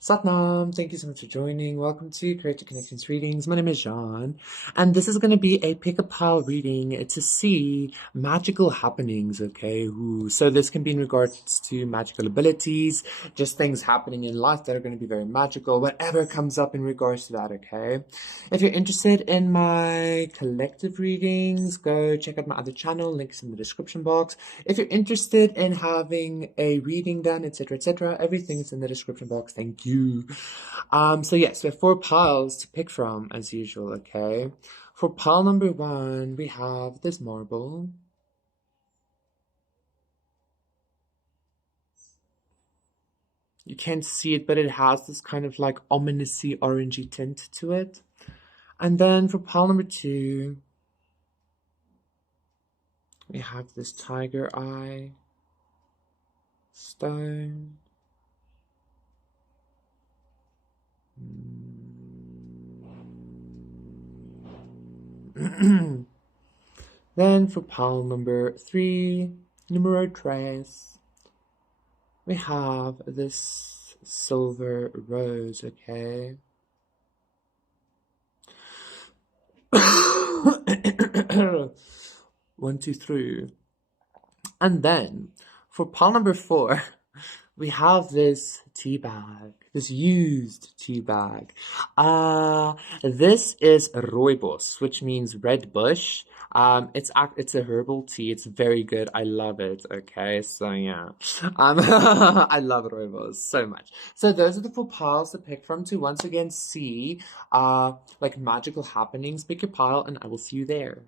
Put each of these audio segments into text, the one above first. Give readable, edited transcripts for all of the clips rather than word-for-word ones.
Satnam, thank you so much for joining. Welcome to Creative Connections Readings. My name is Jean, and this is going to be a pick a pile reading to see magical happenings, okay? So this can be in regards to magical abilities, just things happening in life that are going to be very magical, whatever comes up in regards to that, okay? If you're interested in my collective readings, go check out my other channel, links in the description box. If you're interested in having a reading done, etc., everything is in the description box. Thank you. So yes, we have 4 piles to pick from as usual, okay? For pile number 1, we have this marble. You can't see it, but it has this kind of like ominously orangey tint to it. And then for pile number 2, we have this tiger eye stone. Then for pile number 3, numero 3, we have this silver rose, okay? One, two, three. And then for pile number 4, we have this tea bag, this used tea bag. This is rooibos, which means red bush. It's a herbal tea. It's very good. I love it. Okay, so yeah, I love rooibos so much. So those are the 4 piles to pick from to once again see like magical happenings. Pick your pile, and I will see you there.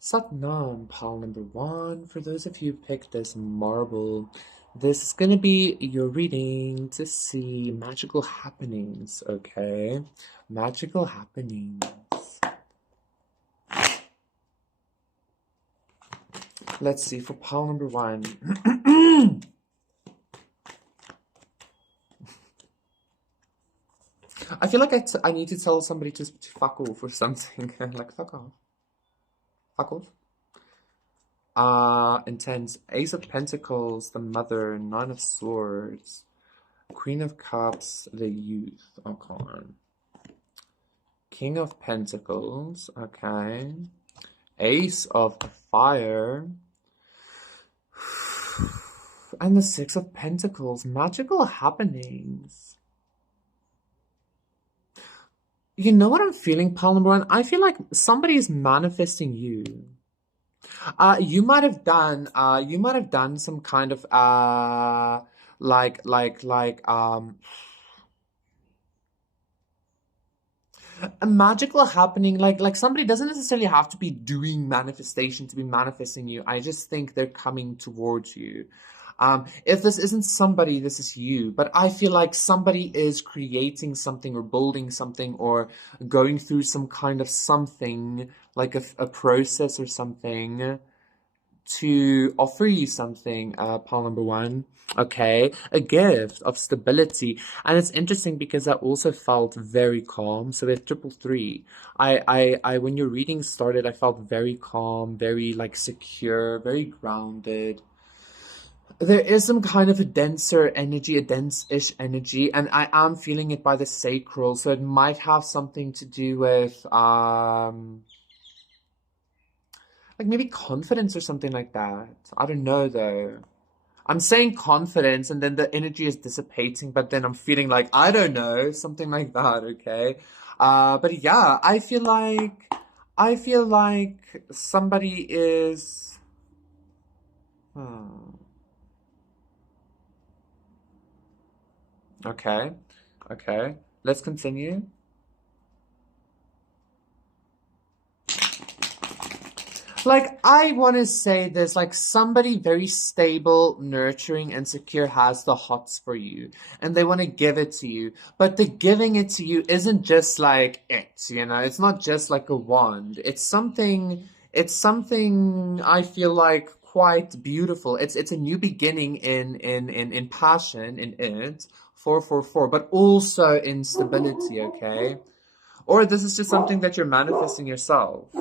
Satnam, pile number 1. For those of you who picked this marble, this is going to be your reading to see magical happenings, okay? Magical happenings. Let's see, for pile number 1. I feel like I need to tell somebody to fuck off or something. Like, fuck off. Fuck off. Intense. Ace of Pentacles, the Mother, 9 of Swords, Queen of Cups, the Youth. Okay. King of Pentacles. Okay. Ace of Fire. And the 6 of Pentacles. Magical happenings. You know what I'm feeling, pile number 1? I feel like somebody is manifesting you. You might have done some kind of a magical happening, like somebody doesn't necessarily have to be doing manifestation to be manifesting you. I just think they're coming towards you. If this isn't somebody, this is you. But I feel like somebody is creating something or building something or going through some kind of something, like a process or something, to offer you something, pile number 1. Okay, a gift of stability. And it's interesting because I also felt very calm. So we have 333. I when your reading started, I felt very calm, very like secure, very grounded. There is some kind of a denser energy, a dense-ish energy, and I am feeling it by the sacral, so it might have something to do with like maybe confidence or something like that. I don't know though. I'm saying confidence and then the energy is dissipating, but then I'm feeling like, I don't know, something like that, okay? But yeah, I feel like somebody is Okay. Okay. Let's continue. Like, I want to say this, like, somebody very stable, nurturing, and secure has the hots for you, and they want to give it to you, but the giving it to you isn't just like it, you know, it's not just like a wand, it's something I feel like quite beautiful. It's a new beginning in passion, in it, 444, but also in stability, okay? Or this is just something that you're manifesting yourself.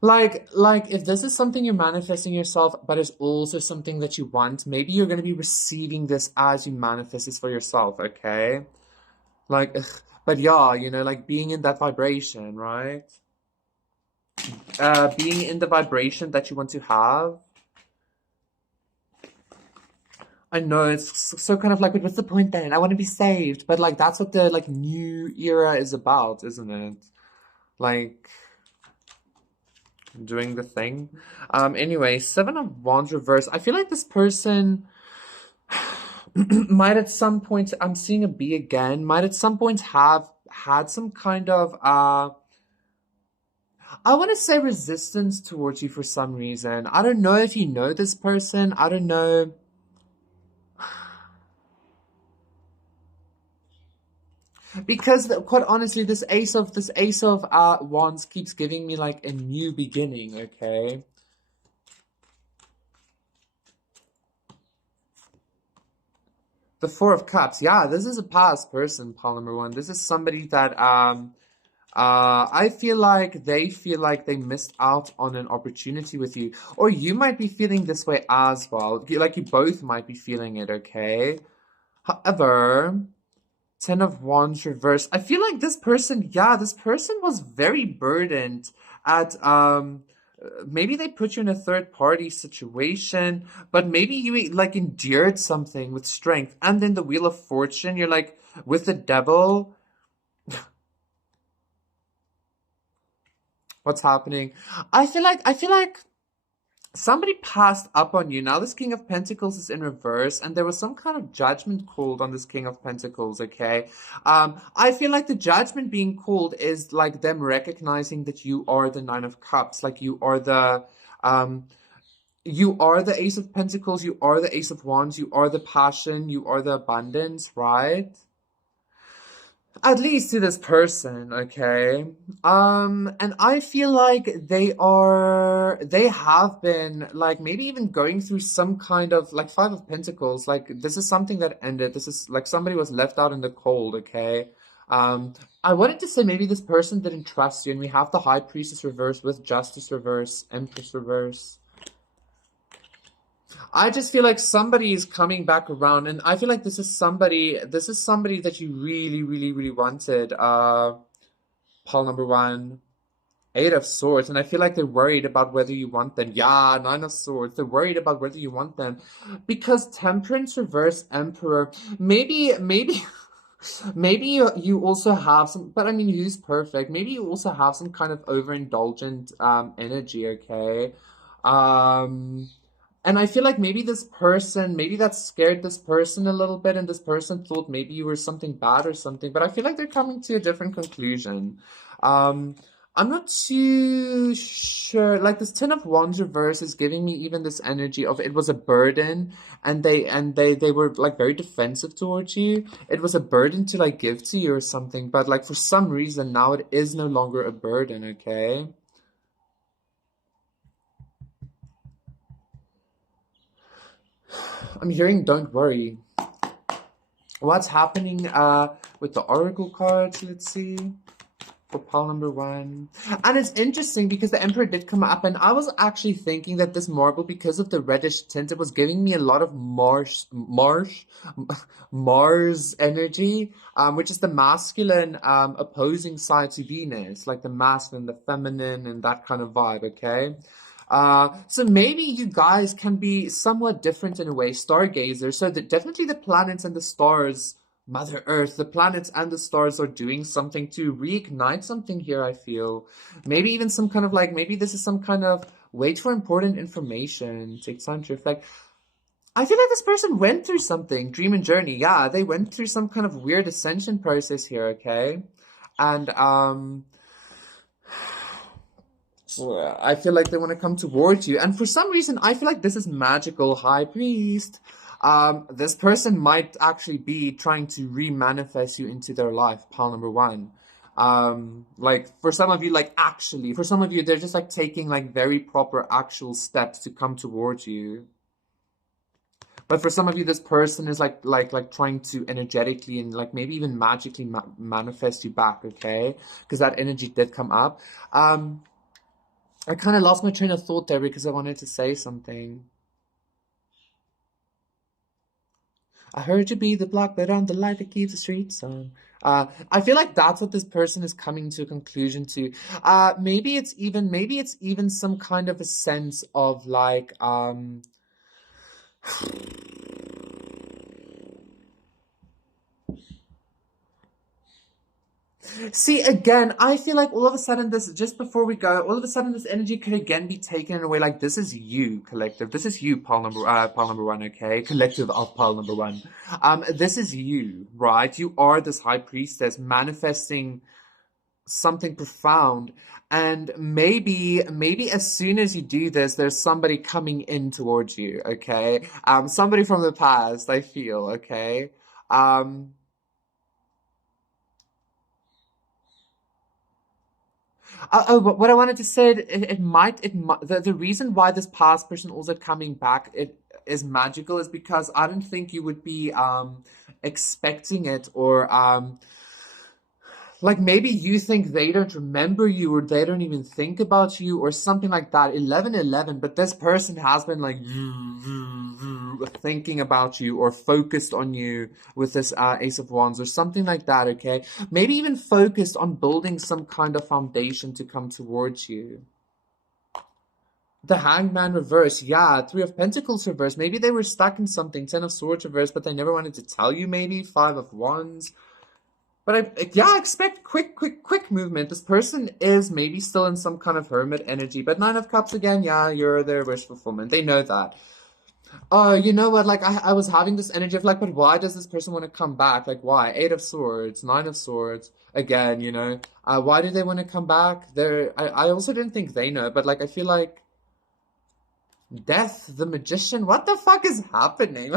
Like if this is something you're manifesting yourself, but it's also something that you want, maybe you're going to be receiving this as you manifest this for yourself, okay? Like, ugh, but yeah, like being in that vibration, right? Being in the vibration that you want to have. I know it's so kind of like, what's the point then? I want to be saved, but like that's what the like new era is about, isn't it? Like doing the thing. Anyway, Seven of Wands reverse. I feel like this person might at some point, I'm seeing a B again, might at some point have had some kind of I want to say resistance towards you for some reason. I don't know if you know this person. I don't know. Because quite honestly, this ace of wands keeps giving me like a new beginning, okay? The Four of Cups. Yeah, this is a past person, pile number one. This is somebody that I feel like they missed out on an opportunity with you. Or you might be feeling this way as well. Like you both might be feeling it, okay? However, Ten of Wands reverse. I feel like this person, yeah, this person was very burdened at maybe they put you in a third party situation, but maybe you like endured something with strength. And then the Wheel of Fortune, you're like with the devil, what's happening? I feel like somebody passed up on you. Now this King of Pentacles is in reverse, and there was some kind of judgment called on this King of Pentacles, okay? I feel like the judgment being called is like them recognizing that you are the Nine of Cups, like you are the Ace of Pentacles, you are the Ace of Wands, you are the passion, you are the abundance, right? At least to this person, okay? And I feel like they have been, like, maybe even going through some kind of, like, Five of Pentacles, like, this is something that ended, this is, like, somebody was left out in the cold, okay? Um, I wanted to say maybe this person didn't trust you, and we have the High Priestess reverse with Justice reverse, Empress reverse. I just feel like somebody is coming back around, and I feel like this is somebody that you really, really, really wanted. Pile number one, Eight of Swords, and I feel like they're worried about whether you want them. Yeah, Nine of Swords. They're worried about whether you want them. Because Temperance reverse Emperor, maybe maybe you also have some, but I mean, who's perfect? Maybe you also have some kind of overindulgent energy, okay? Um and I feel like maybe this person, maybe that scared this person a little bit, and this person thought maybe you were something bad or something, but I feel like they're coming to a different conclusion. Um, I'm not too sure. Like this Ten of Wands reverse is giving me even this energy of it was a burden, and they were like very defensive towards you. It was a burden to like give to you or something, but like for some reason now it is no longer a burden, okay? I'm hearing don't worry. What's happening with the oracle cards? Let's see. For pile number one. And it's interesting because the Emperor did come up, and I was actually thinking that this marble, because of the reddish tint, it was giving me a lot of Mars energy, which is the masculine opposing side to Venus, like the masculine, the feminine, and that kind of vibe, okay? So maybe you guys can be somewhat different in a way, stargazers. So that definitely the planets and the stars, Mother Earth, the planets and the stars are doing something to reignite something here, I feel. Maybe even some kind of like, maybe this is some kind of wait for important information, take time to reflect. I feel like this person went through something, dream and journey. Yeah, they went through some kind of weird ascension process here, okay? And I feel like they want to come towards you. And for some reason, I feel like this is magical high priest. This person might actually be trying to re-manifest you into their life, pile number one. Like for some of you, like actually, for some of you, they're just like taking like very proper actual steps to come towards you. But for some of you, this person is like trying to energetically and like maybe even magically manifest you back, okay? Because that energy did come up. I kind of lost my train of thought there because I wanted to say something. I heard you be the blackbird on the light that keeps the streets on. I feel like that's what this person is coming to a conclusion to. Maybe it's even some kind of a sense of like, see, again, I feel like all of a sudden this, just before we go, all of a sudden this energy could again be taken away. Like, this is you, collective. This is you, pile number one, okay? Collective of pile number one. This is you, right? You are this high priestess manifesting something profound. And maybe as soon as you do this, there's somebody coming in towards you, okay? Somebody from the past, I feel, okay? Um, what I wanted to say, the reason why this past person also coming back it is magical is because I don't think you would be expecting it or like maybe you think they don't remember you or they don't even think about you or something like that. 1111, but this person has been like thinking about you or focused on you with this Ace of Wands or something like that, okay? Maybe even focused on building some kind of foundation to come towards you. The Hangman reverse, yeah. Three of Pentacles reverse. Maybe they were stuck in something. Ten of Swords reverse, but they never wanted to tell you, maybe. Five of Wands. But I expect quick movement. This person is maybe still in some kind of hermit energy. But Nine of Cups again, yeah, you're their wish fulfillment. They know that. Oh, you know what? Like, I was having this energy of like, but why does this person want to come back? Like, why? Eight of Swords, Nine of Swords. Again, you know. Why do they want to come back? I also didn't think they know, but like, I feel like Death, the Magician. What the fuck is happening?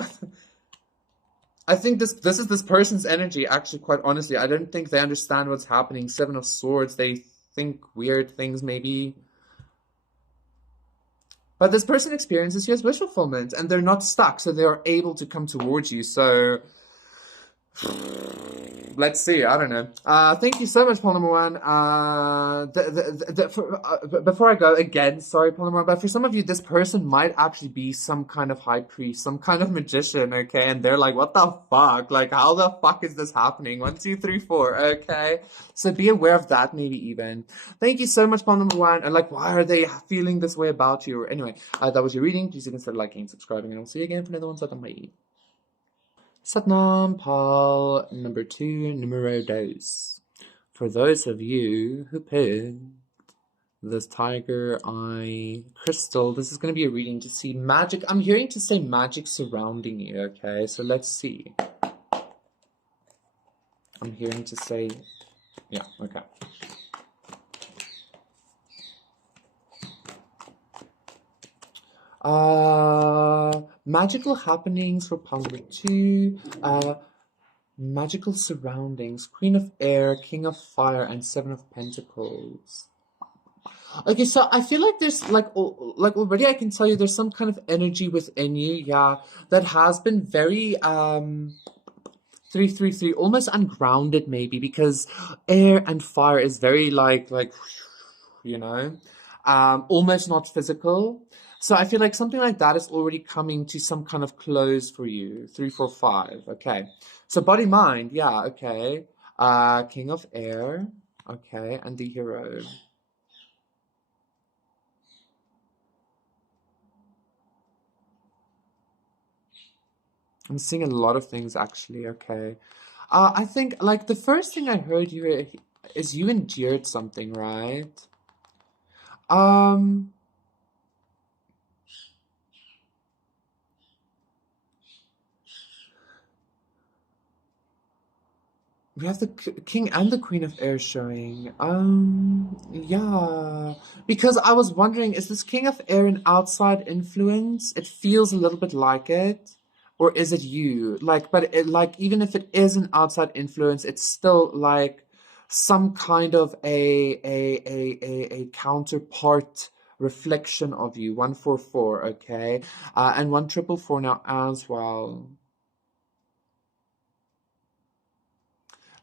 I think this is this person's energy, actually, quite honestly. I don't think they understand what's happening. Seven of Swords, they think weird things, maybe. But this person experiences you as wish fulfillment, and they're not stuck, so they are able to come towards you. So let's see. I don't know. Thank you so much, Paul number one. Before I go again, sorry, Paul number one, but for some of you, this person might actually be some kind of high priest, some kind of magician, okay? And they're like, what the fuck? Like, how the fuck is this happening? 1, 2, 3, 4, okay? So be aware of that, maybe even. Thank you so much, Paul number one. And like, why are they feeling this way about you? Anyway, that was your reading. Please consider liking and subscribing, and I'll see you again for another one. So bye. Satnam Pal number 2, numero dos. For those of you who picked this tiger eye crystal, this is going to be a reading to see magic. I'm hearing to say magic surrounding you, okay? So let's see. I'm hearing to say, yeah, okay. Magical happenings for pile number 2. Magical surroundings. Queen of Air, King of Fire, and Seven of Pentacles. Okay, so I feel like there's like already I can tell you there's some kind of energy within you, yeah, that has been very 333, almost ungrounded maybe, because air and fire is very like you know, almost not physical. So I feel like something like that is already coming to some kind of close for you. 3, 4, 5. Okay. So body, mind. Yeah. Okay. King of Air. Okay. And the Hero. I'm seeing a lot of things actually. Okay. I think like the first thing I heard you is you endured something, right? We have the King and the Queen of Air showing. Yeah. Because I was wondering, is this King of Air an outside influence? It feels a little bit like it. Or is it you? Like, but it, like, even if it is an outside influence, it's still like some kind of a counterpart reflection of you. 144, okay? And 1444 now as well.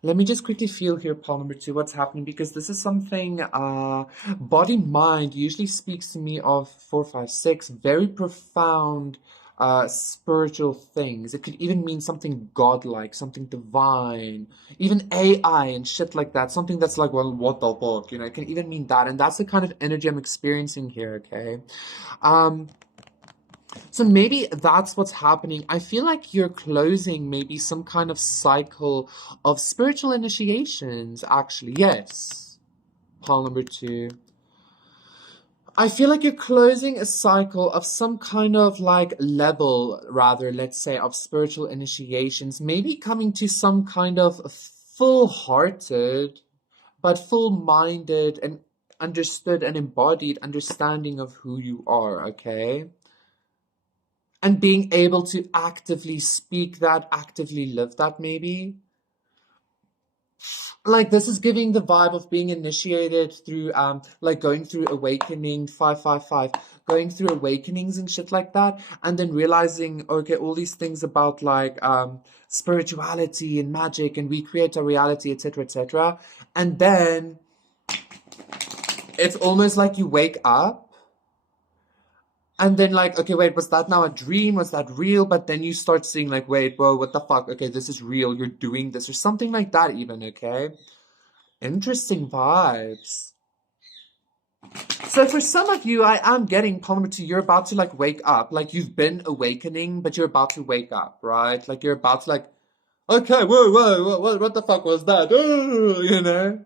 Let me just quickly feel here, pile number 2, what's happening, because this is something, body mind usually speaks to me of 4, 5, 6, very profound, spiritual things. It could even mean something godlike, something divine, even AI and shit like that. Something that's like, well, what the fuck, you know, it can even mean that. And that's the kind of energy I'm experiencing here, okay? Um, so maybe that's what's happening. I feel like you're closing maybe some kind of cycle of spiritual initiations, actually. Yes. Pile number 2. I feel like you're closing a cycle of some kind of like level, rather, let's say, of spiritual initiations, maybe coming to some kind of full-hearted, but full-minded and understood and embodied understanding of who you are, okay? And being able to actively speak that, actively live that, maybe. Like this is giving the vibe of being initiated through like going through awakening 555, going through awakenings and shit like that, and then realizing, okay, all these things about like spirituality and magic, and we create a reality, etc., etc. And then it's almost like you wake up. And then like, okay, wait, was that now a dream? Was that real? But then you start seeing like, wait, whoa, what the fuck? Okay, this is real. You're doing this or something like that even, okay? Interesting vibes. So for some of you, I am getting Palmer to you're about to like wake up. Like you've been awakening, but you're about to wake up, right? Like you're about to like, okay, whoa, what the fuck was that? Oh, you know?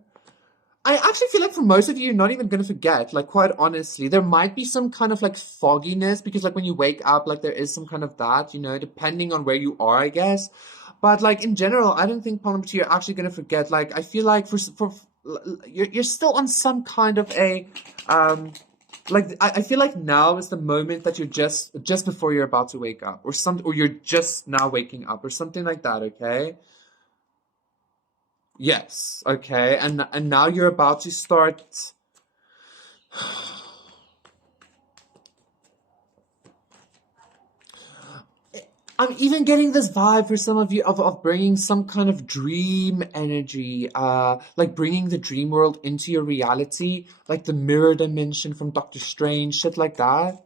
I actually feel like for most of you, you're not even going to forget, like, quite honestly. There might be some kind of, like, fogginess, because, like, when you wake up, like, there is some kind of that, you know, depending on where you are, I guess. But, like, in general, I don't think, Palmer, you're actually going to forget. Like, I feel like you're still on some kind of a, like, I feel like now is the moment that you're just before you're about to wake up, or you're just now waking up, or something like that, okay? Yes, okay, and now you're about to start. I'm even getting this vibe for some of you of bringing some kind of dream energy, like bringing the dream world into your reality, like the mirror dimension from Doctor Strange, shit like that.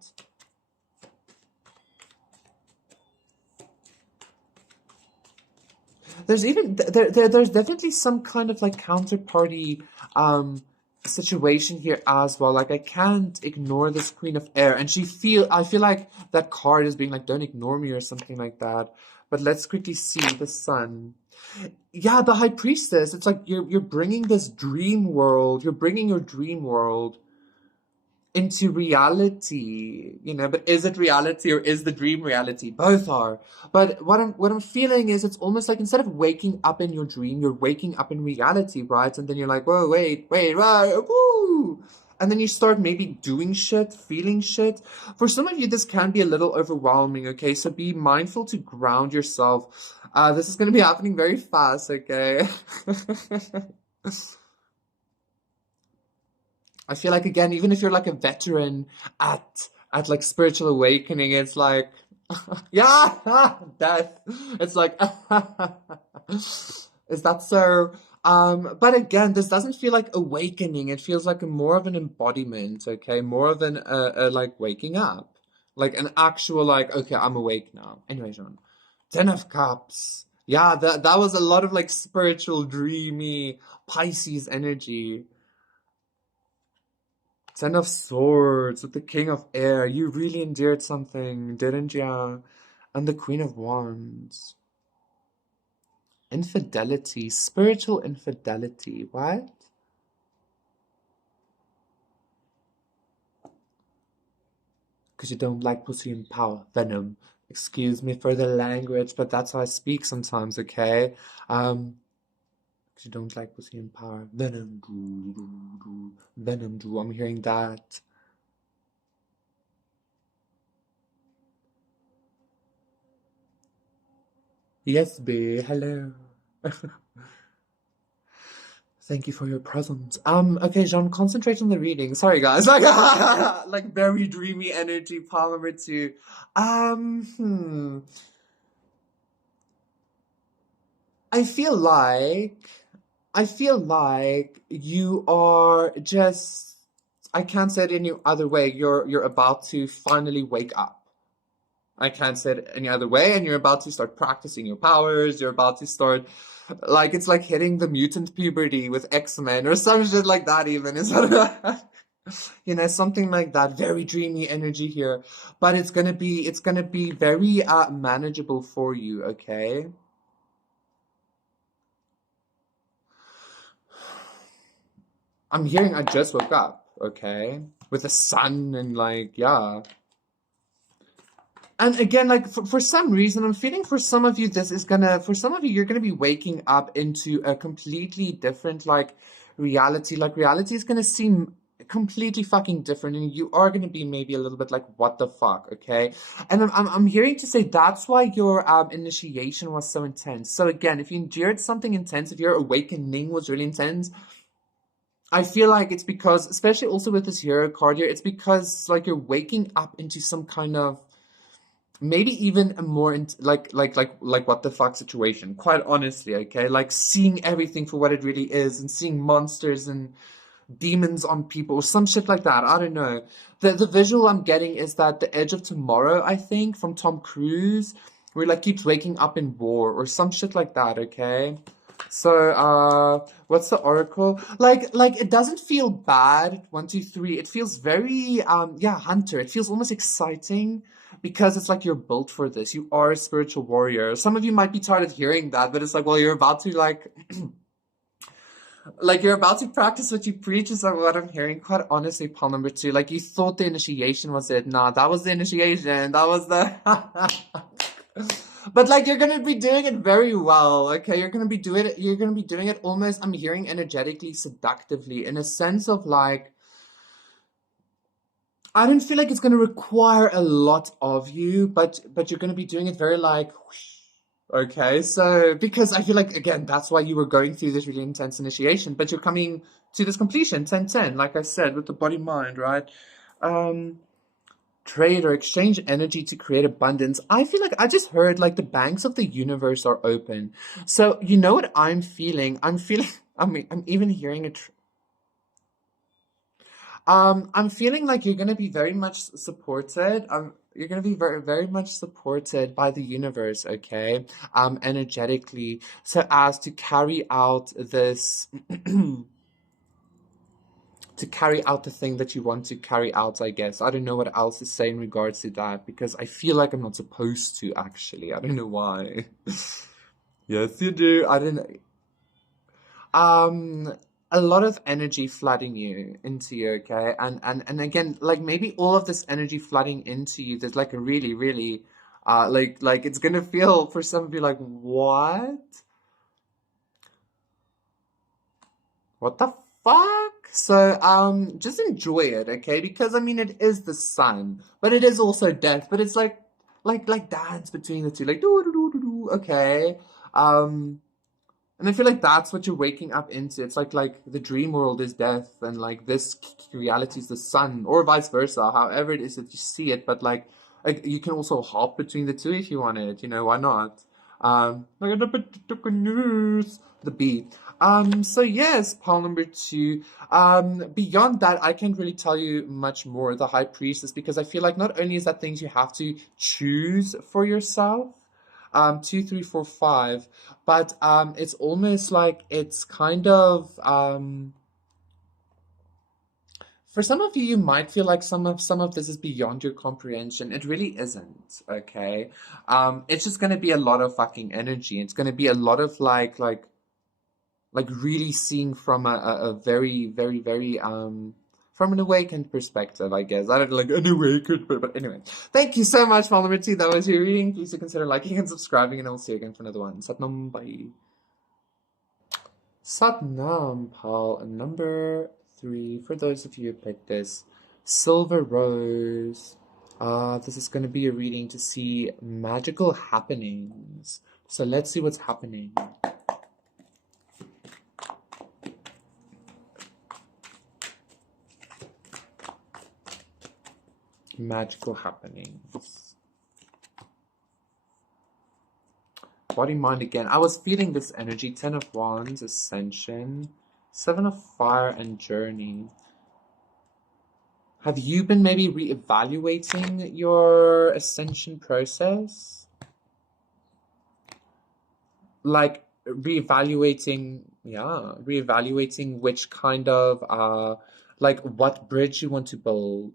There's definitely some kind of like counterparty situation here as well. Like I can't ignore this Queen of Air, and I feel like that card is being like, don't ignore me or something like that. But let's quickly see the Sun. Yeah, the High Priestess. It's like you're bringing this dream world. You're bringing your dream world into reality, you know. But is it reality or is the dream reality? Both are. But what I'm feeling is it's almost like instead of waking up in your dream, you're waking up in reality, right? And then you're like, whoa, wait, right, woo. And then you start maybe doing shit, feeling shit. For some of you, this can be a little overwhelming, okay? So be mindful to ground yourself. This is going to be happening very fast, okay? I feel like again, even if you're like a veteran at like spiritual awakening, it's like yeah, death. It's like is that so? But again, this doesn't feel like awakening. It feels like more of an embodiment, okay? More of an like waking up. Like an actual like, okay, I'm awake now. Anyway, John. Ten of Cups. Yeah, that was a lot of like spiritual, dreamy Pisces energy. Ten of Swords with the King of Air. You really endured something, didn't ya? And the Queen of Wands. Infidelity. Spiritual infidelity. What? Because you don't like pussy and power. Venom. Excuse me for the language, but that's how I speak sometimes, okay? Because you don't like pussy and power. Venom. Venom. I'm hearing that. Yes, babe. Hello. Thank you for your presence. Okay, Jean, concentrate on the reading. Sorry, guys. Like, like very dreamy energy, palm number 2. I feel like I feel like you are just, I can't say it any other way. You're about to finally wake up. I can't say it any other way, and you're about to start practicing your powers. You're about to start, like, it's like hitting the mutant puberty with X-Men or some shit like that, even. Is you know, something like that. Very dreamy energy here, but it's gonna be very manageable for you. Okay. I'm hearing I just woke up. Okay, with the sun and like yeah. And again, like for some reason, I'm feeling for some of you, for some of you, you're gonna be waking up into a completely different, like, reality. Like, reality is gonna seem completely fucking different, and you are gonna be maybe a little bit like, what the fuck, okay? And I'm hearing to say that's why your initiation was so intense. So again, if you endured something intense, if your awakening was really intense, I feel like it's because, especially also with this hero card here, it's because like you're waking up into some kind of maybe even a more like what the fuck situation, quite honestly, okay, like seeing everything for what it really is and seeing monsters and demons on people or some shit like that. I don't know. The visual I'm getting is that The Edge of Tomorrow, I think, from Tom Cruise, where he, like, keeps waking up in war or some shit like that, okay? So what's the oracle? Like it doesn't feel bad, 1, 2, 3. It feels very yeah, hunter. It feels almost exciting because it's like you're built for this. You are a spiritual warrior. Some of you might be tired of hearing that, but it's like, well, you're about to like you're about to practice what you preach is like what I'm hearing. Quite honestly, Paul number 2. Like, you thought the initiation was it. Nah, that was the initiation. That was the But like, you're gonna be doing it very well, okay? You're gonna be doing it almost, I'm hearing, energetically, seductively, in a sense of like, I don't feel like it's gonna require a lot of you, but you're gonna be doing it very like whoosh. Okay, so because I feel like, again, that's why you were going through this really intense initiation, but you're coming to this completion, 10-10, like I said, with the body mind, right? Um Trade or exchange energy to create abundance. I feel like I just heard like the banks of the universe are open. So you know what I'm feeling? I'm feeling I mean, I'm even hearing it. I'm feeling like you're gonna be very much supported. You're gonna be very, very much supported by the universe, okay? Energetically, so as to carry out this to carry out the thing that you want to carry out, I guess. I don't know what else to say in regards to that because I feel like I'm not supposed to, actually. I don't know why. Yes, you do. I don't know. Um, a lot of energy flooding you into you, okay? And again, like, maybe all of this energy flooding into you, there's like a really, really like it's gonna feel for some of you like, what? What the fuck? So, just enjoy it, okay? Because I mean, it is the sun, but it is also death. But it's like dance between the two, like do do do do do. Okay, and I feel like that's what you're waking up into. It's like the dream world is death, and like this reality is the sun, or vice versa. However it is that you see it, but like you can also hop between the two if you wanted. You know, why not? Like the beat. So yes, pile number 2. Beyond that, I can't really tell you much more. The High Priestess, because I feel like not only is that things you have to choose for yourself, 2, 3, 4, 5, but it's almost like it's kind of for some of you, you might feel like some of this is beyond your comprehension. It really isn't, okay? It's just gonna be a lot of fucking energy. It's gonna be a lot of like really seeing from a very, very, very from an awakened perspective, I guess. I don't like an awakened, but anyway. Thank you so much, Follow T. That was your reading. Please do consider liking and subscribing, and I'll see you again for another one. Satnam, bye. Satnam, pal number 3. For those of you who picked this, Silver Rose. This is going to be a reading to see magical happenings. So let's see what's happening. Magical happenings. Body, mind again. I was feeling this energy. 10 of Wands, Ascension. 7 of Fire and Journey. Have you been maybe reevaluating your ascension process? Like reevaluating which kind of like what bridge you want to build.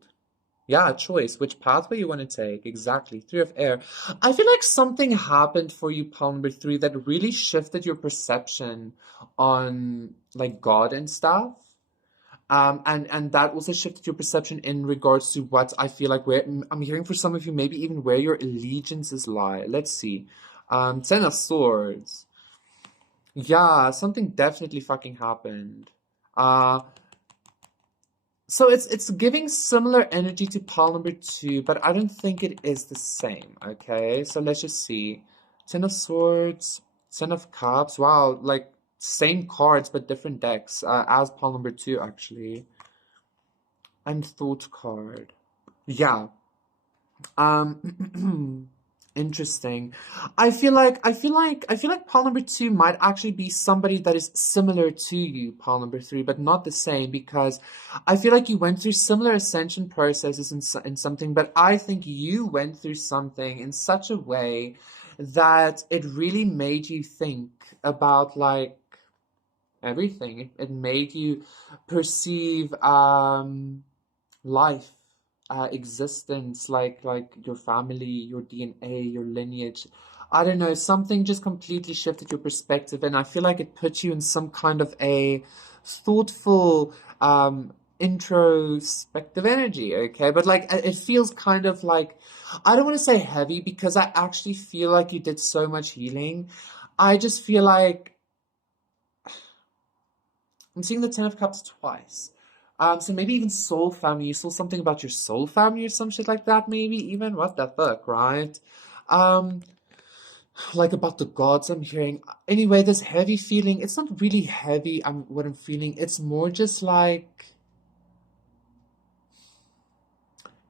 Yeah, choice, which pathway you want to take. Exactly. 3 of Air. I feel like something happened for you, pile number 3, that really shifted your perception on like God and stuff. And that also shifted your perception in regards to what I feel like where I'm hearing for some of you, maybe even where your allegiances lie. Let's see. 10 of Swords. Yeah, something definitely fucking happened. Uh, so it's giving similar energy to pile number 2, but I don't think it is the same. Okay, so let's just see. 10 of Swords, 10 of Cups. Wow, like same cards but different decks as pile number 2 actually. And Thought card. Yeah. Interesting. I feel like pile number 2 might actually be somebody that is similar to you, pile number 3, but not the same, because I feel like you went through similar ascension processes in something, but I think you went through something in such a way that it really made you think about like everything. It made you perceive life, existence, like your family, your DNA, your lineage. I don't know, something just completely shifted your perspective, and I feel like it put you in some kind of a thoughtful, introspective energy, okay? But like it feels kind of like, I don't want to say heavy because I actually feel like you did so much healing. I just feel like I'm seeing the Ten of Cups twice. So maybe even soul family. You saw something about your soul family or some shit like that, maybe even. What the fuck, right? Um, like about the gods I'm hearing. Anyway, this heavy feeling, it's not really heavy, what I'm feeling. It's more just like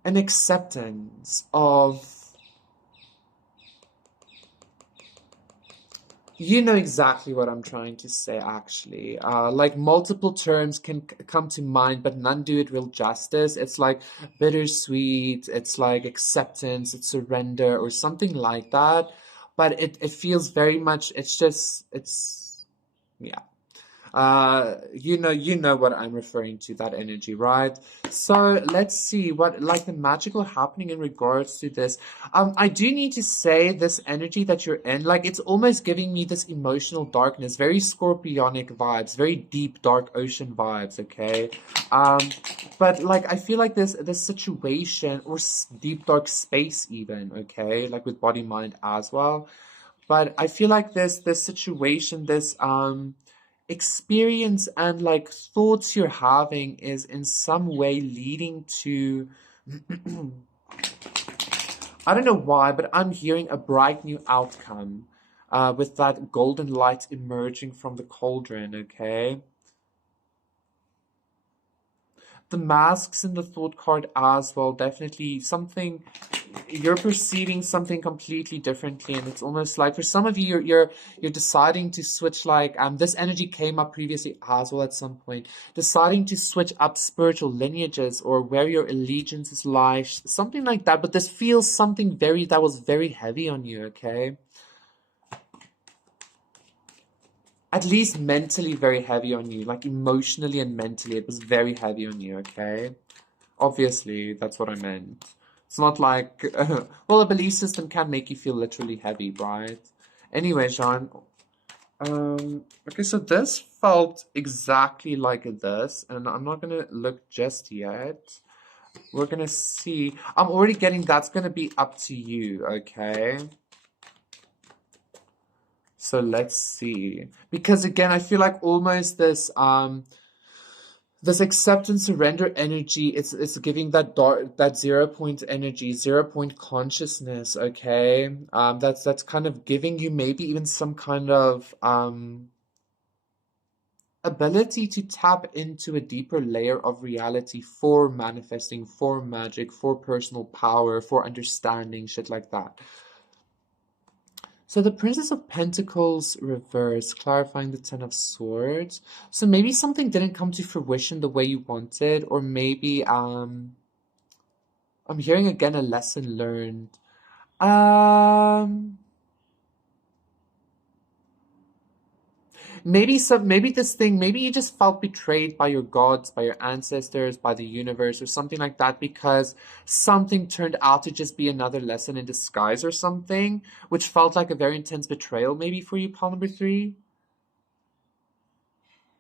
an acceptance of, you know exactly what I'm trying to say, actually. Like multiple terms can come to mind, but none do it real justice. It's like bittersweet, it's like acceptance, it's surrender, or something like that. But it feels very much, yeah. You know what I'm referring to, that energy, right? So let's see what like the magical happening in regards to this. I do need to say this energy that you're in, like it's almost giving me this emotional darkness, very scorpionic vibes, very deep dark ocean vibes, okay? But like I feel like this situation or deep dark space even, okay? Like with body mind as well. But I feel like this situation, this experience and like thoughts you're having is in some way leading to I don't know why, but I'm hearing a bright new outcome with that golden light emerging from the cauldron, okay? The masks in the thought card as well, definitely something you're perceiving something completely differently, and it's almost like for some of you you're deciding to switch, like this energy came up previously as well at some point, deciding to switch up spiritual lineages or where your allegiances lie, something like that. But this feels something that was very heavy on you, okay? At least mentally very heavy on you, like emotionally and mentally it was very heavy on you, okay? Obviously, that's what I meant. It's not like, well, a belief system can make you feel literally heavy, right? Anyway, Jean, okay, so this felt exactly like this, and I'm not gonna look just yet. We're gonna see. I'm already getting that's gonna be up to you, okay? So let's see. Because again, I feel like almost this acceptance surrender energy, it's giving that dark, that 0 point energy, 0 point consciousness, okay? That's kind of giving you maybe even some kind of ability to tap into a deeper layer of reality for manifesting, for magic, for personal power, for understanding, shit like that. So the Princess of Pentacles reverse, clarifying the Ten of Swords. So maybe something didn't come to fruition the way you wanted, or maybe I'm hearing again a lesson learned. Um maybe this thing, maybe you just felt betrayed by your gods, by your ancestors, by the universe, or something like that, because something turned out to just be another lesson in disguise or something, which felt like a very intense betrayal maybe for you, pile number three.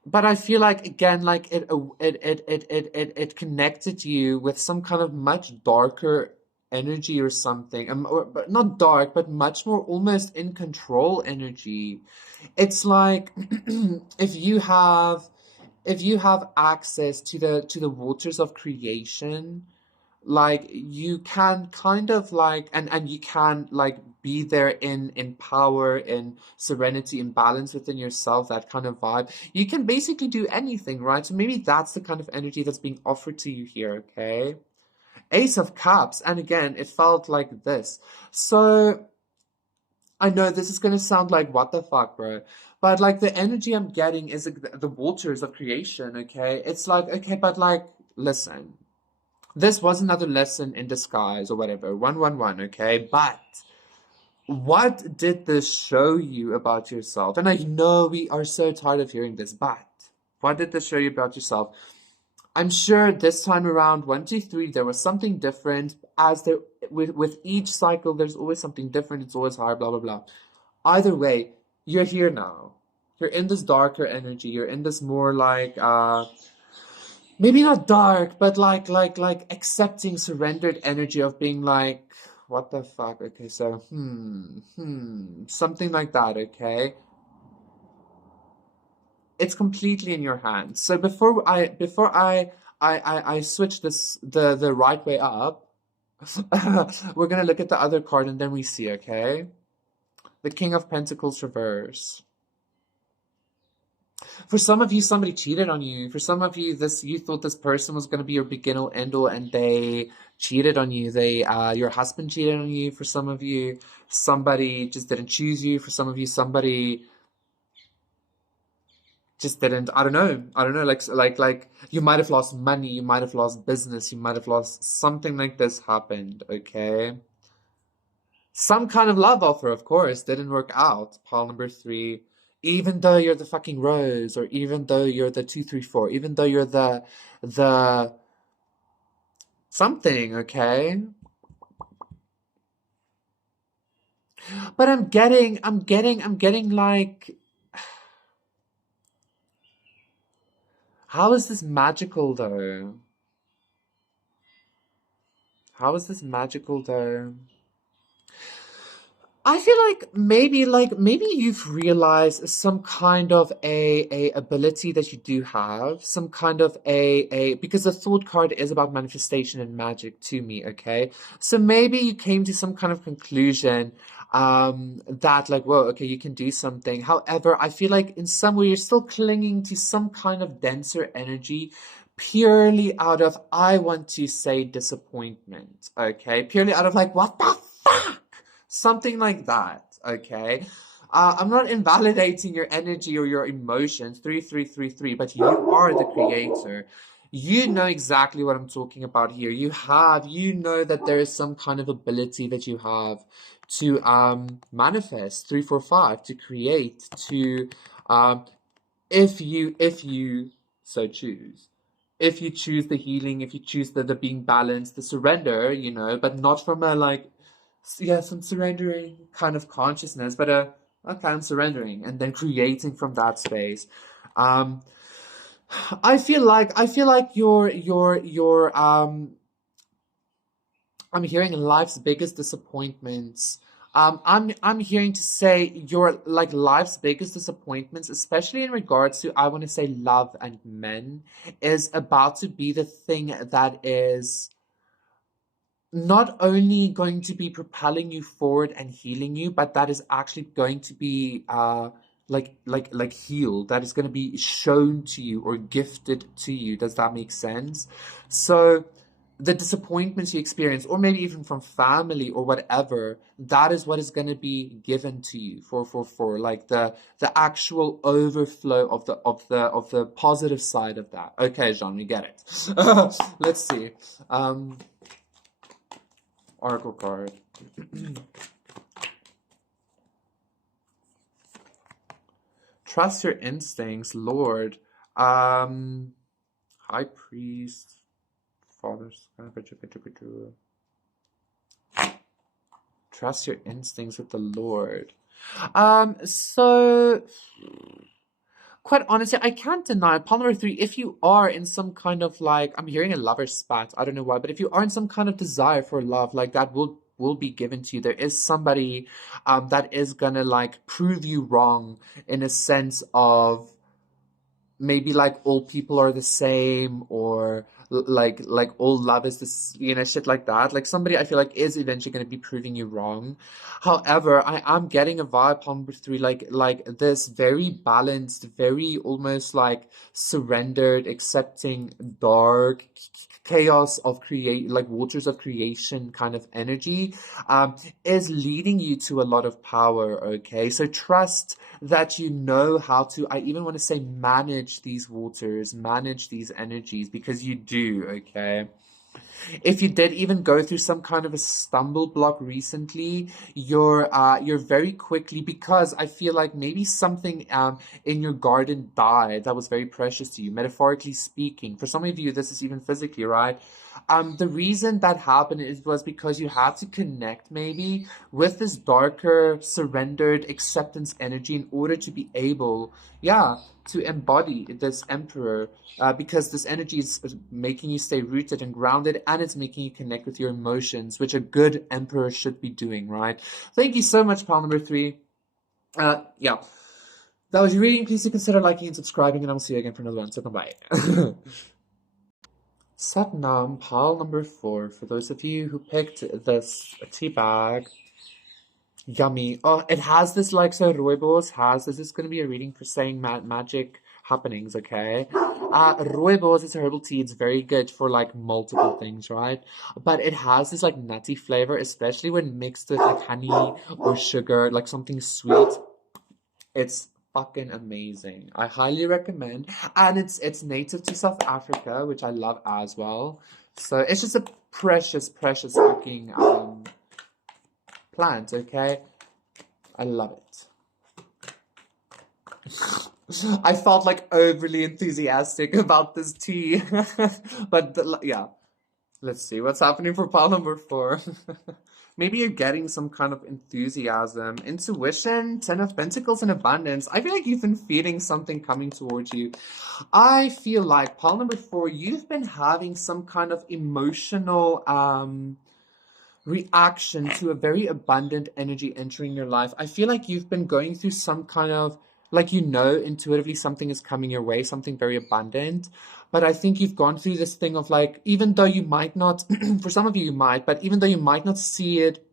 But I feel like again, like it connected you with some kind of much darker energy or something, but not dark, but much more almost in control energy. It's like if you have if you have access to the waters of creation, like you can kind of like and you can like be there in power, in serenity, in balance within yourself, that kind of vibe. You can basically do anything, right? So maybe that's the kind of energy that's being offered to you here, okay? Ace of Cups, and again it felt like this. So I know this is going to sound like what the fuck, bro, but like the energy I'm getting is like the waters of creation, okay? It's like, okay, but like, listen, this was another lesson in disguise or whatever. 111, okay? But what did this show you about yourself? And I know we are so tired of hearing this, but what did this show you about yourself? I'm sure this time around, one, two, three, there was something different. As there with each cycle, there's always something different. It's always hard, blah blah blah. Either way, you're here now. You're in this darker energy. You're in this more like maybe not dark, but like accepting, surrendered energy of being like, what the fuck? Okay, so something like that. Okay, it's completely in your hands. So before I switch this the right way up, we're gonna look at the other card and then we see. Okay, the King of Pentacles reverse. For some of you, somebody cheated on you. For some of you, this you thought this person was going to be your beginner end all, and they cheated on you. Your husband cheated on you. For some of you, somebody just didn't choose you. For some of you, somebody just didn't. I don't know. I don't know. Like you might have lost money. You might have lost business. You might have lost something like this happened. Okay. Some kind of love offer, of course, didn't work out. Pile number three. Even though you're the fucking rose, or even though you're the 234, even though you're the something, okay? But I'm getting like, how is this magical though? How is this magical though? I feel like maybe you've realized some kind of a ability that you do have, some kind of a because the thought card is about manifestation and magic to me, okay? So maybe you came to some kind of conclusion that like, whoa, okay, you can do something. However, I feel like in some way you're still clinging to some kind of denser energy purely out of, I want to say, disappointment, okay? Purely out of like, what the fuck? Something like that, okay? I'm not invalidating your energy or your emotions, 3333, but you are the creator. You know exactly what I'm talking about here. You know that there is some kind of ability that you have to manifest, 345, to create, to if you so choose. If you choose the healing, if you choose the being balanced, the surrender, but not from a like, yes, I'm surrendering kind of consciousness, but okay, I'm surrendering and then creating from that space. Um, I feel like I'm hearing life's biggest disappointments. I'm hearing to say your like life's biggest disappointments, especially in regards to, I want to say, love and men, is about to be the thing that is not only going to be propelling you forward and healing you, but that is actually going to be like healed. That is going to be shown to you or gifted to you. Does that make sense? So the disappointments you experience, or maybe even from family or whatever, that is what is going to be given to you for like the actual overflow of the positive side of that. Okay, Jean, we get it. Let's see. Oracle card. Trust your instincts, Lord. High Priest. Fathers. Trust your instincts with the Lord. So quite honestly, I can't deny Palm number 3, if you are in some kind of like, I'm hearing a lover spat, I don't know why, but if you are in some kind of desire for love, like that will be given to you. There is somebody that is gonna like prove you wrong in a sense of maybe like all people are the same, or like all love is this, shit like that. Like somebody I feel like is eventually going to be proving you wrong. However, I am getting a vibe on number 3, like this very balanced, very almost like surrendered, accepting, dark chaos of create, like waters of creation kind of energy, is leading you to a lot of power. Okay, so trust that you know how to, I even want to say, manage these waters, manage these energies, because you do. Okay, if you did even go through some kind of a stumble block recently, you're very quickly, because I feel like maybe something in your garden died that was very precious to you, metaphorically speaking. For some of you, this is even physically, right? The reason that happened was because you had to connect maybe with this darker, surrendered acceptance energy in order to be able, yeah, to embody this emperor, because this energy is making you stay rooted and grounded, and it's making you connect with your emotions, which a good emperor should be doing, right? Thank you so much, pal number 3. Yeah, that was your reading. Please do consider liking and subscribing, and I'll see you again for another one. So bye. Satnam, pile number 4. For those of you who picked this tea bag, yummy. Oh, it has this like, so Rooibos has, this is going to be a reading for saying magic happenings, okay? Rooibos is a herbal tea. It's very good for like multiple things, right? But it has this like nutty flavor, especially when mixed with like honey or sugar, like something sweet. It's fucking amazing. I highly recommend. And it's native to South Africa, which I love as well. So it's just a precious, precious looking plant, okay? I love it. I felt like overly enthusiastic about this tea. But yeah. Let's see what's happening for pile number 4. Maybe you're getting some kind of enthusiasm, intuition, 10 of Pentacles, and abundance. I feel like you've been feeling something coming towards you. I feel like pile number 4, you've been having some kind of emotional reaction to a very abundant energy entering your life. I feel like you've been going through some kind of, like, intuitively something is coming your way, something very abundant. But I think you've gone through this thing of like, even though you might not, for some of you might, but even though you might not see it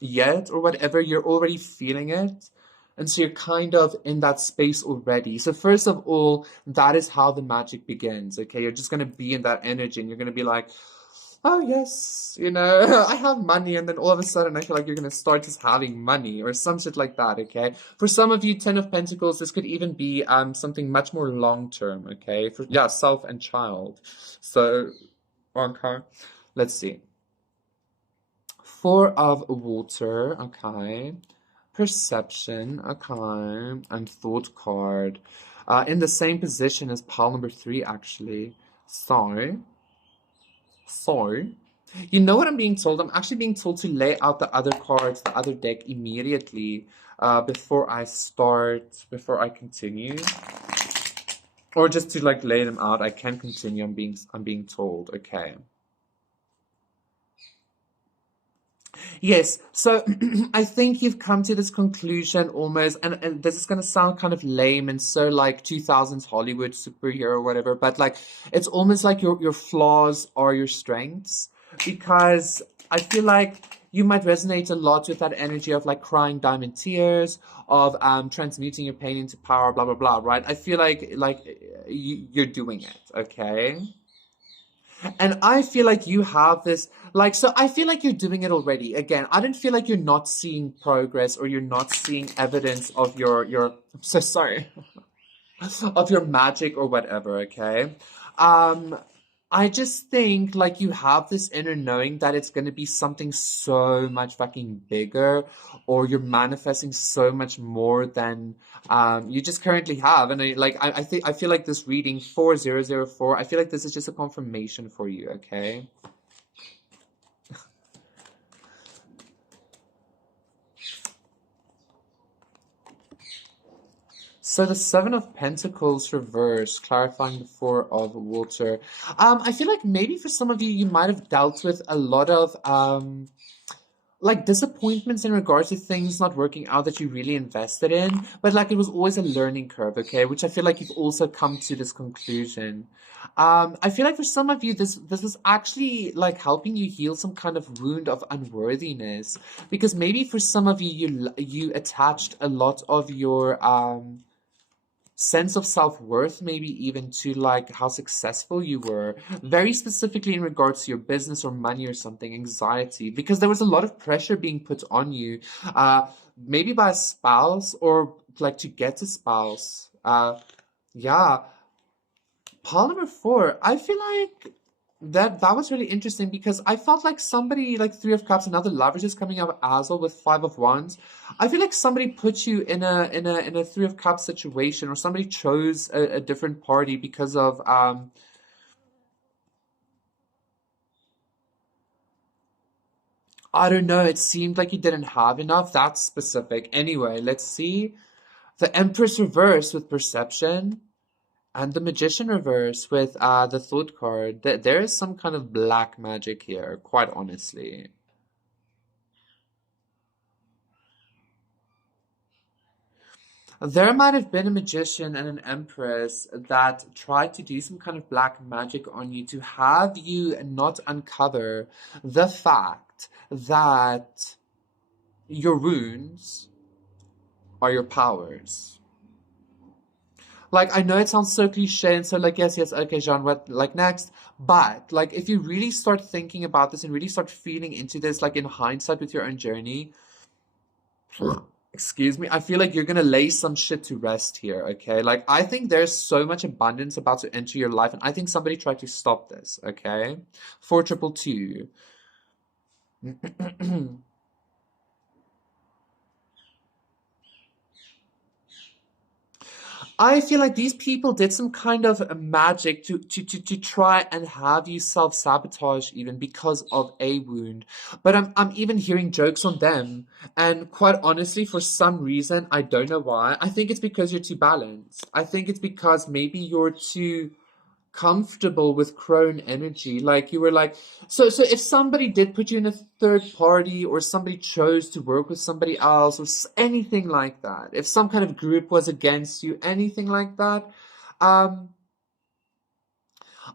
yet or whatever, you're already feeling it. And so you're kind of in that space already. So first of all, that is how the magic begins, okay? You're just going to be in that energy and you're going to be like, oh yes, I have money, and then all of a sudden I feel like you're going to start just having money or some shit like that, okay? For some of you, 10 of Pentacles, this could even be something much more long-term, okay? For, yeah, self and child. So, okay, let's see. 4 of Water, okay. Perception, okay. And Thought card. In the same position as pile number 3, actually. So, you know what I'm being told? I'm actually being told to lay out the other cards, the other deck immediately before I continue. Or just to like lay them out. I can continue, I'm being told. Okay. Yes, so I think you've come to this conclusion almost, and this is going to sound kind of lame and so like 2000s Hollywood superhero or whatever, but like it's almost like your flaws are your strengths, because I feel like you might resonate a lot with that energy of like crying diamond tears, of transmuting your pain into power, blah, blah, blah, right? I feel like you're doing it, okay? And I feel like you have this, like, so I feel like you're doing it already. Again, I don't feel like you're not seeing progress or you're not seeing evidence of I'm so sorry, of your magic or whatever, okay? Um, I just think like you have this inner knowing that it's going to be something so much fucking bigger, or you're manifesting so much more than you just currently have. And I think I feel like this reading 4004, I feel like this is just a confirmation for you, okay? So the Seven of Pentacles reverse, clarifying the Four of Water. I feel like maybe for some of you, you might have dealt with a lot of like disappointments in regards to things not working out that you really invested in, but like it was always a learning curve, okay? Which I feel like you've also come to this conclusion. I feel like for some of you, this was actually like helping you heal some kind of wound of unworthiness, because maybe for some of you, you attached a lot of your sense of self-worth, maybe even to like how successful you were, very specifically in regards to your business or money or something, anxiety, because there was a lot of pressure being put on you, maybe by a spouse or like to get a spouse. Yeah. Pile number four, I feel like that was really interesting because I felt like somebody like Three of Cups, another Lovers is coming up as well with Five of Wands. I feel like somebody put you in a Three of Cups situation, or somebody chose a different party because of I don't know, it seemed like you didn't have enough. That's specific. Anyway, let's see. The Empress reverse with perception. And the Magician reverse with the Thought card. There is some kind of black magic here, quite honestly. There might have been a magician and an empress that tried to do some kind of black magic on you to have you not uncover the fact that your runes are your powers. Like, I know it sounds so cliche and so like, yes, yes, okay, Jean, what, like, next? But, like, if you really start thinking about this and really start feeling into this, like, in hindsight with your own journey, excuse me, I feel like you're gonna lay some shit to rest here, okay? Like, I think there's so much abundance about to enter your life, and I think somebody tried to stop this, okay? 4222. I feel like these people did some kind of magic to try and have you self-sabotage even because of a wound. But I'm even hearing jokes on them. And quite honestly, for some reason, I don't know why. I think it's because you're too balanced. I think it's because maybe you're too comfortable with crone energy. Like you were like, so if somebody did put you in a third party, or somebody chose to work with somebody else, or anything like that, if some kind of group was against you, anything like that, um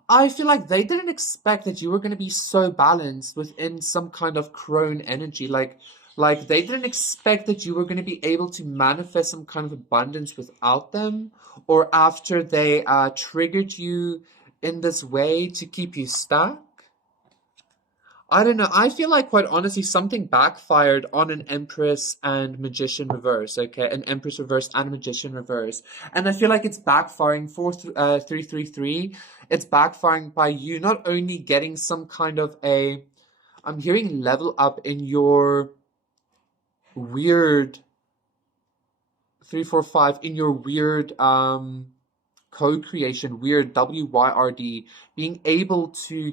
I feel like they didn't expect that you were going to be so balanced within some kind of crone energy. Like they didn't expect that you were going to be able to manifest some kind of abundance without them, or after they triggered you in this way to keep you stuck. I don't know. I feel like, quite honestly, something backfired on an Empress and Magician reverse. Okay, an Empress reverse and a Magician reverse, and I feel like it's backfiring for 333. It's backfiring by you not only getting some kind of a, I'm hearing level up in your weird 345, in your weird co-creation, weird WYRD, being able to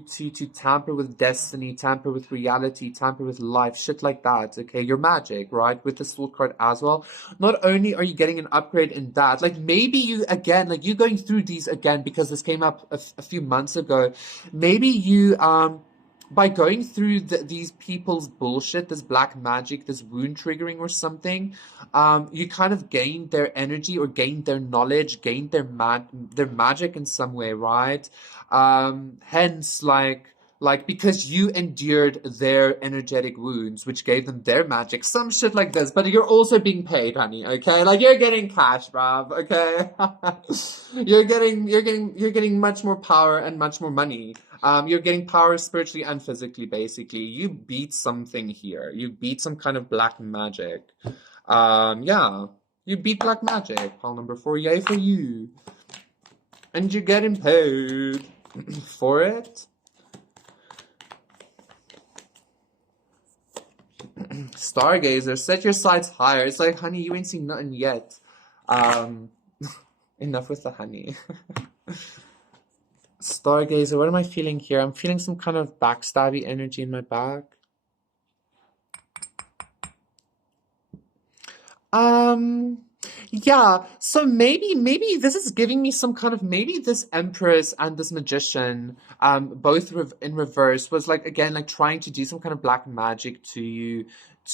tamper with destiny, tamper with reality, tamper with life, shit like that. Okay, your magic, right? With the Soul card as well. Not only are you getting an upgrade in that, like maybe you again, like you going through these again because this came up a few months ago. Maybe you by going through these people's bullshit, this black magic, this wound triggering or something, you kind of gained their energy or gained their knowledge, gained their magic in some way, right? Hence, like because you endured their energetic wounds, which gave them their magic, some shit like this. But you're also being paid, honey. Okay, like you're getting cash, bruv. Okay, you're getting much more power and much more money. You're getting power spiritually and physically, basically. You beat something here. You beat some kind of black magic. Yeah. You beat black magic. Pile number 4, yay for you. And you're getting paid for it. Stargazer, set your sights higher. It's like, honey, you ain't seen nothing yet. Enough with the honey. Stargazer, what am I feeling here? I'm feeling some kind of backstabby energy in my back. Yeah, so maybe this is giving me some kind of, maybe this Empress and this Magician, both in reverse, was like, again, like trying to do some kind of black magic to you,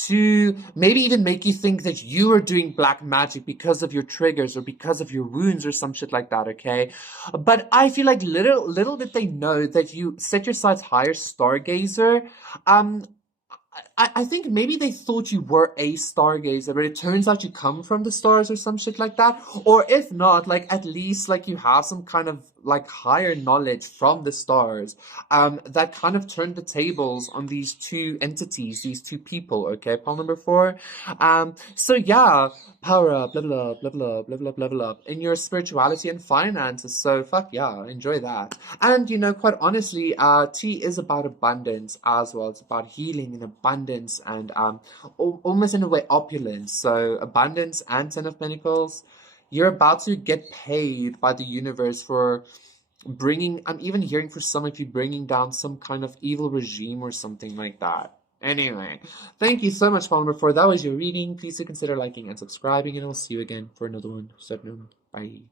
to maybe even make you think that you are doing black magic because of your triggers or because of your wounds or some shit like that, okay? But I feel like little did they know that you set your sights higher, Stargazer. Um, I think maybe they thought you were a stargazer, but it turns out you come from the stars or some shit like that. Or if not, like at least like you have some kind of like higher knowledge from the stars, that kind of turned the tables on these two entities, these two people. Okay, pile number 4. So yeah, power up, level up, level up, level up, level up in your spirituality and finances. So fuck yeah, enjoy that. And you know, quite honestly, tea is about abundance as well. It's about healing and abundance and almost in a way opulence. So abundance and 10 of Pentacles. You're about to get paid by the universe for bringing, I'm even hearing for some of you bringing down some kind of evil regime or something like that. Anyway, thank you so much, Palmer, for that was your reading. Please do consider liking and subscribing, and I'll see you again for another one. Bye.